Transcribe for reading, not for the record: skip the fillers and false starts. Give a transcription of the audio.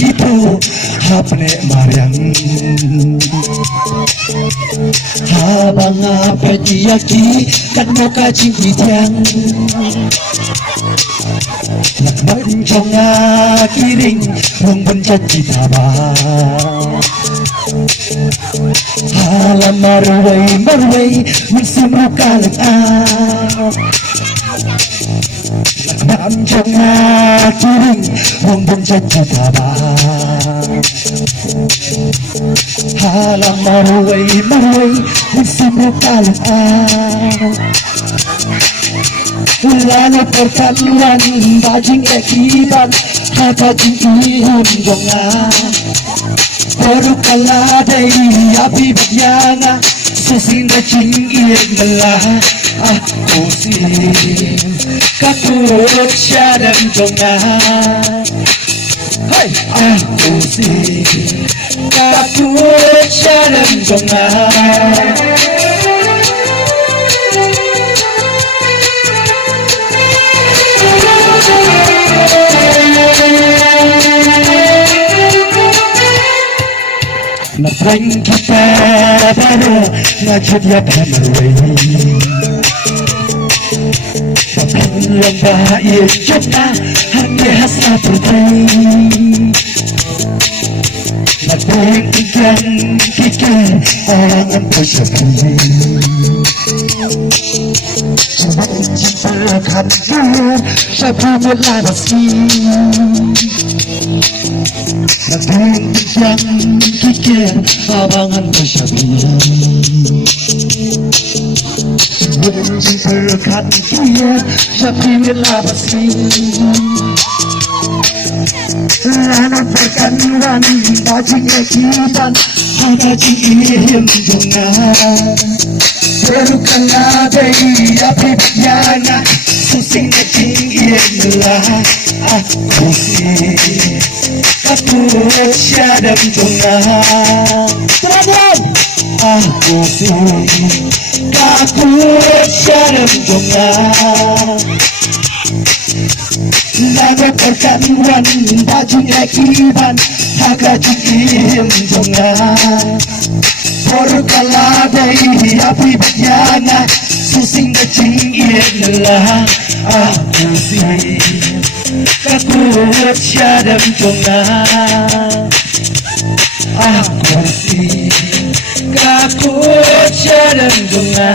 gitu hapne mariang habang apa dia ki kan mo ka ching tiang nak main chonga kiring rong ben chachi thaba halam marway musim rukalat nam chonga kiring rong ben chachi thaba halam marway musim rukalat Lalo perkanuan bajing ekiban Hata jingihun jonga Baru kaladai api bagyanga Susinda jingih belah Kusin Kakurut syadam jonga Hai Kusin Kakurut syadam jonga Nafreng kita baru ngajut ya pamerway Tapi lomba iya coba hati hasa putih Nafreng ikan kikir orang yang bersepi Cuma cintakan dia sebelum lagi Nafreng ikan kikir abangan bersyabia Mencintakan dia sebelum lagi Lana perkanuan bajing ekiban Hada jingihim jonga Berukan ladai api biana Susing jingihim belah Kusin Kakurut syadam jonga Kusin Kakurut syadam jonga Laga perkanuan bajing ekiban Haga jingihim jonga Baru kaladai api biana Susing jingihim belah Kusin Kakurut syadam jonga Kusin Kakurut syadam jonga